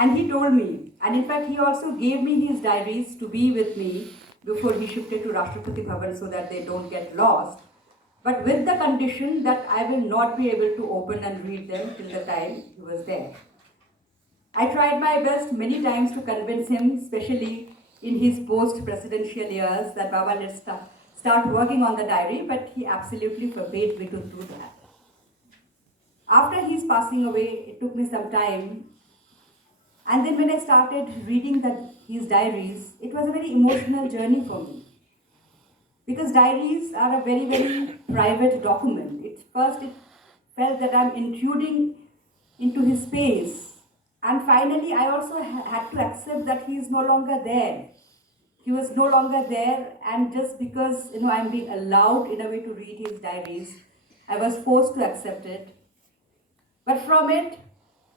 And he told me, and in fact he also gave me his diaries to be with me before he shifted to Rashtrapati Bhavan so that they don't get lost, but with the condition that I will not be able to open and read them till the time he was there. I tried my best many times to convince him, especially in his post-presidential years, that Baba, let's start working on the diary, but he absolutely forbade me to do that. After his passing away, it took me some time, and then when I started reading his diaries, it was a very emotional journey for me. Because diaries are a very, very private document. First it felt that I'm intruding into his space. And finally, I also had to accept that he is no longer there. He was no longer there, and just because I'm being allowed in a way to read his diaries, I was forced to accept it. But from it,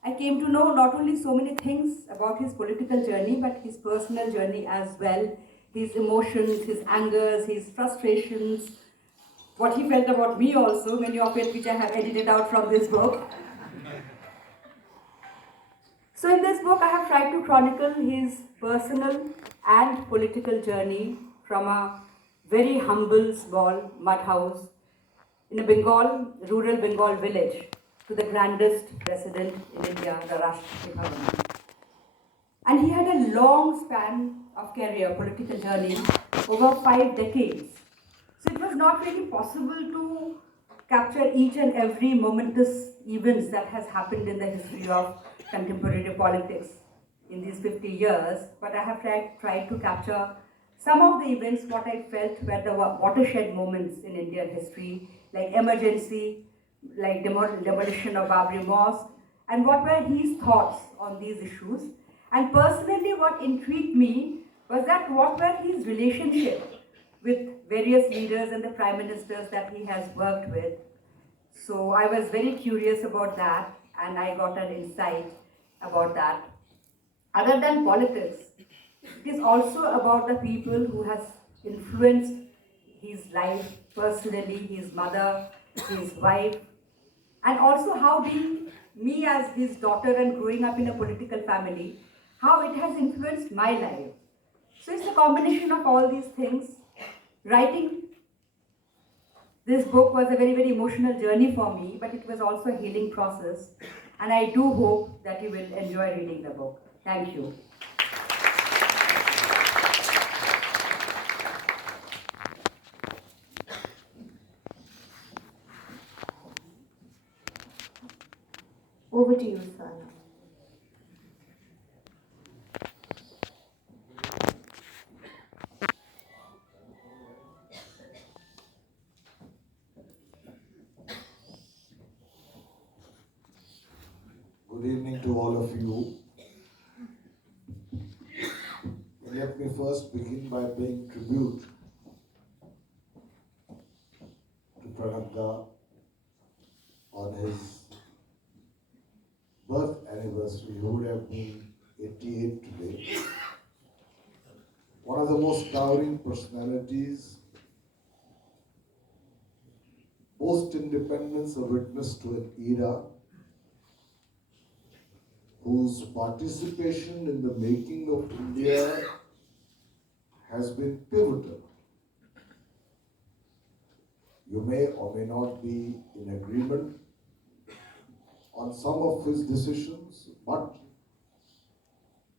I came to know not only so many things about his political journey, but his personal journey as well, his emotions, his angers, his frustrations, what he felt about me also, many of it which I have edited out from this book. So in this book, I have tried to chronicle his personal and political journey from a very humble, small mud house in a rural Bengal village, to the grandest president in India, the Rashtrapati Bhavan. And he had a long span of career, political journey, over 5 decades. So it was not really possible to capture each and every momentous events that has happened in the history of contemporary politics in these 50 years, but I have tried to capture some of the events what I felt were the watershed moments in Indian history, like emergency, like demolition of Babri Mosque, and what were his thoughts on these issues. And personally, what intrigued me was that what were his relationship with various leaders and the prime ministers that he has worked with. So I was very curious about that, and I got an insight about that. Other than politics, it is also about the people who has influenced his life personally, his mother, his wife, and also how being me as his daughter and growing up in a political family, how it has influenced my life. So it's a combination of all these things. Writing this book was a very, very emotional journey for me, but it was also a healing process. And I do hope that you will enjoy reading the book. Thank you. Over to you, Sana. Good evening to all of you. Let me first begin by paying tribute to PRANAB on his birth anniversary. He would have been 88 today. One of the most towering personalities, post-independence, a witness to an era whose participation in the making of India has been pivotal. You may or may not be in agreement on some of his decisions, but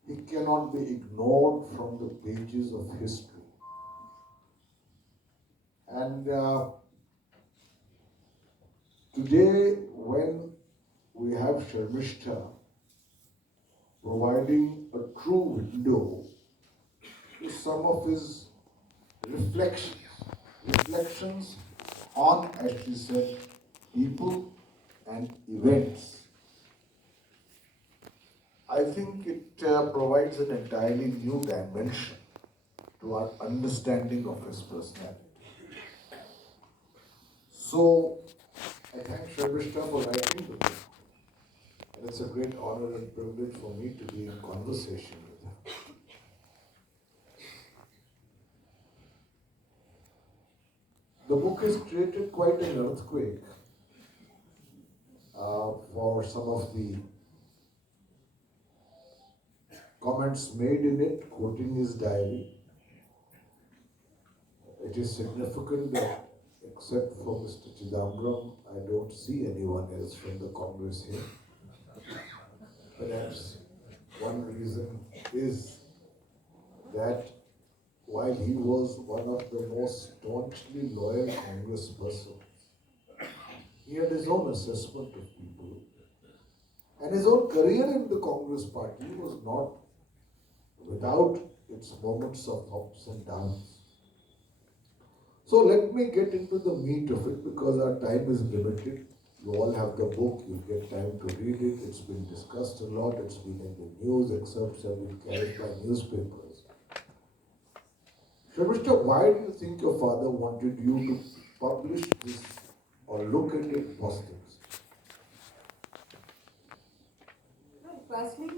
he cannot be ignored from the pages of history. And today, when we have Sharmishta providing a true window to some of his reflections on, as she said, people and events, I think it provides an entirely new dimension to our understanding of his personality. So, I thank Sharmishta for writing the book. And it's a great honor and privilege for me to be in conversation with her. The book has created quite an earthquake for some of the comments made in it, quoting his diary. It is significant that except for Mr. Chidambaram, I don't see anyone else from the Congress here. Perhaps one reason is that while he was one of the most staunchly loyal congresspersons, he had his own assessment of people, and his own career in the Congress party was not without its moments of ups and downs. So let me get into the meat of it because our time is limited. You all have the book, you'll get time to read it. It's been discussed a lot, it's been in the news, excerpts have been carried by newspapers. Sharmishta, why do you think your father wanted you to publish this or look at it posthumously? Firstly,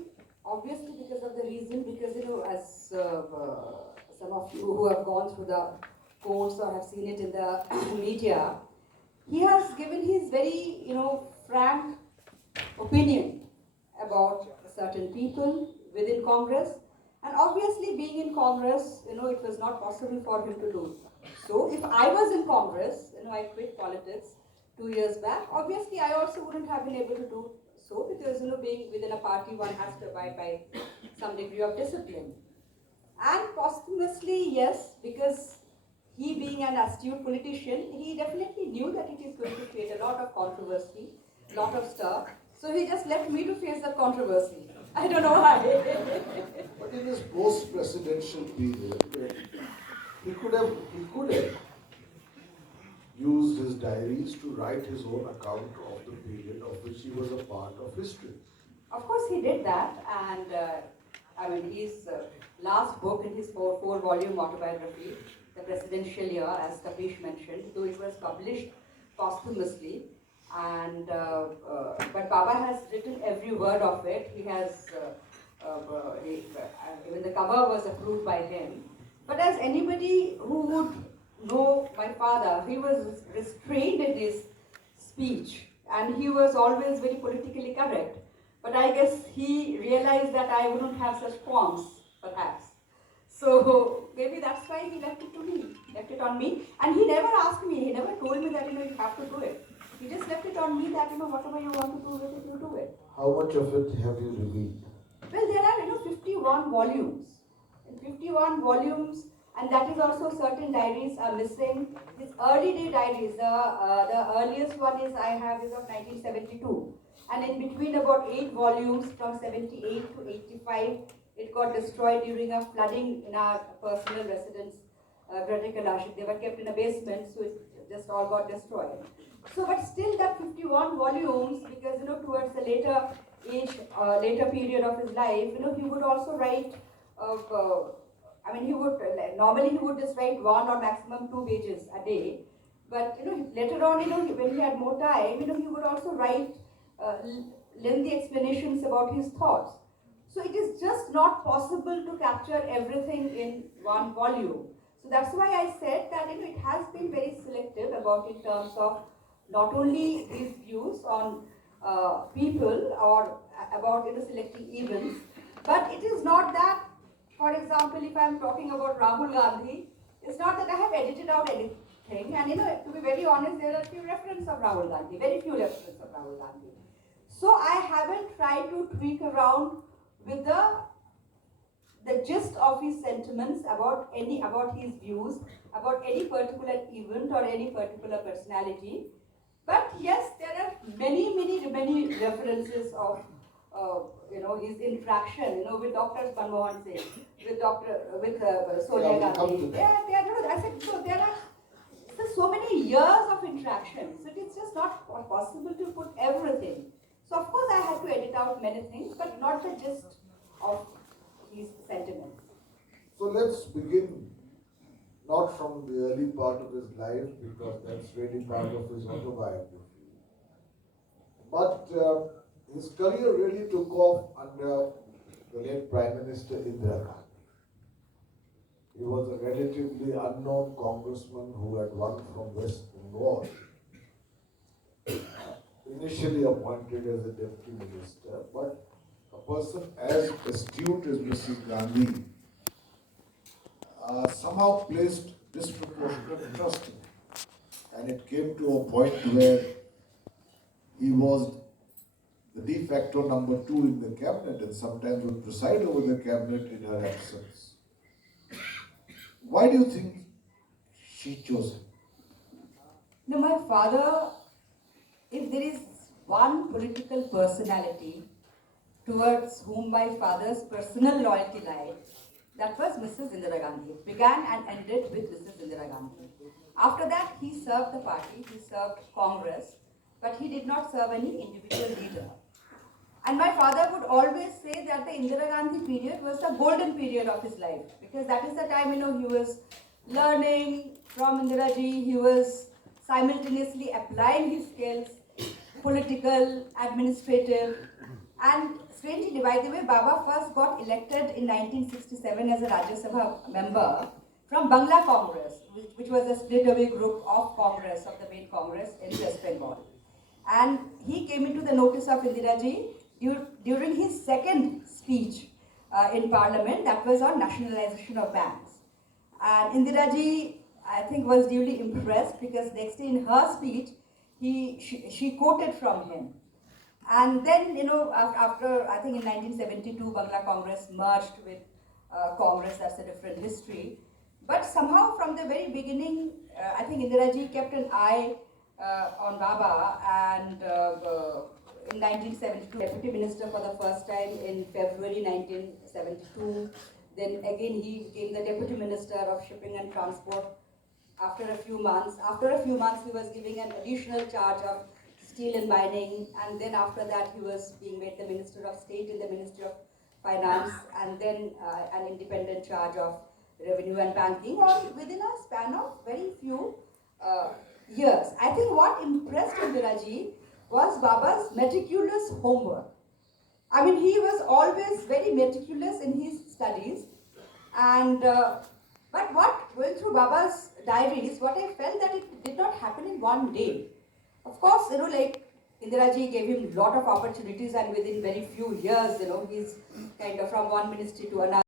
obviously because of the reason, because as some of you who have gone through the courts or have seen it in the media, he has given his very frank opinion about certain people within Congress, and obviously being in Congress, it was not possible for him to do. So if I was in Congress, I quit politics 2 years back, obviously I also wouldn't have been able to do so, because being within a party, one has to abide by some degree of discipline. And posthumously, yes, because he being an astute politician, he definitely knew that it is going to create a lot of controversy, lot of stuff. So he just left me to face the controversy. I don't know why. But in his post-presidential period, he could have used his diaries to write his own account of the period of which he was a part of history. Of course, he did that, and his last book in his four-volume autobiography, The Presidential Year, as Kapish mentioned, though it was published posthumously, and but Baba has written every word of it. He has even the cover was approved by him. But as anybody who would know my father, he was restrained in his speech, and he was always very politically correct. But I guess he realized that I wouldn't have such qualms, perhaps. So maybe that's why he left it to me, left it on me. And he never asked me, he never told me that, you have to do it. He just left it on me that, whatever you want to do with it, you do it. How much of it have you revealed? Well, there are, 51 volumes. In 51 volumes, and that is also certain diaries are missing. His early day diaries, the earliest one I have is of 1972. And in between about 8 volumes from 78 to 85, it got destroyed during a flooding in our personal residence, Greater Kailash. They were kept in a basement, so it just all got destroyed. So, but still that 51 volumes, because, towards the later age, later period of his life, he would also write he would, normally he would just write 1 or maximum 2 pages a day. But, later on, when he had more time, he would also write lengthy explanations about his thoughts. So it is just not possible to capture everything in one volume. So that's why I said that it has been very selective about in terms of not only his views on people or about selecting events, but it is not that, for example, if I am talking about Rahul Gandhi, it's not that I have edited out anything. And to be very honest, there are few references of Rahul Gandhi, very few references of Rahul Gandhi. So I haven't tried to tweak around with the gist of his sentiments about his views, about any particular event or any particular personality. But yes, there are many references of his interaction, with Dr. Manmohan Singh, with Sonia Gandhi. I said, so there are so many years of interaction. So it's just not possible to put everything. So of course I had to edit out many things, but not the gist of his sentiments. So let's begin not from the early part of his life, because that's really part of his autobiography. But his career really took off under the late Prime Minister Indira Gandhi. He was a relatively unknown congressman who had won from West Bengal, initially appointed as a deputy minister, but person as astute as Mrs. Gandhi somehow placed disproportionate trust in him. And it came to a point where he was the de facto number two in the cabinet and sometimes would preside over the cabinet in her absence. Why do you think she chose him? Now, my father, if there is one political personality towards whom my father's personal loyalty lied, that was Mrs. Indira Gandhi. It began and ended with Mrs. Indira Gandhi. After that, he served the party, he served Congress, but he did not serve any individual leader. And my father would always say that the Indira Gandhi period was the golden period of his life, because that is the time, he was learning from Indira ji, he was simultaneously applying his skills, political, administrative, and strangely, by the way, Baba first got elected in 1967 as a Rajya Sabha member from Bangla Congress, which was a split away group of Congress, of the main Congress in West Bengal. And he came into the notice of Indira ji during his second speech in Parliament, that was on nationalization of banks. And Indira ji, I think, was duly impressed, because next day in her speech, she quoted from him. And then, after, I think in 1972, Bangla Congress merged with Congress. That's a different history. But somehow from the very beginning, I think Indira ji kept an eye on Baba, and in 1972, Deputy Minister for the first time in February 1972. Then again he became the Deputy Minister of Shipping and Transport after a few months. After a few months he was giving an additional charge of steel and mining, and then after that he was being made the Minister of State in the Ministry of Finance, and then an independent charge of revenue and banking, all within a span of very few years. I think what impressed Indira ji was Baba's meticulous homework. I mean, he was always very meticulous in his studies, and but going through Baba's diaries, what I felt that it did not happen in one day. Of course, like Indira ji gave him a lot of opportunities, and within very few years, he's kind of from one ministry to another.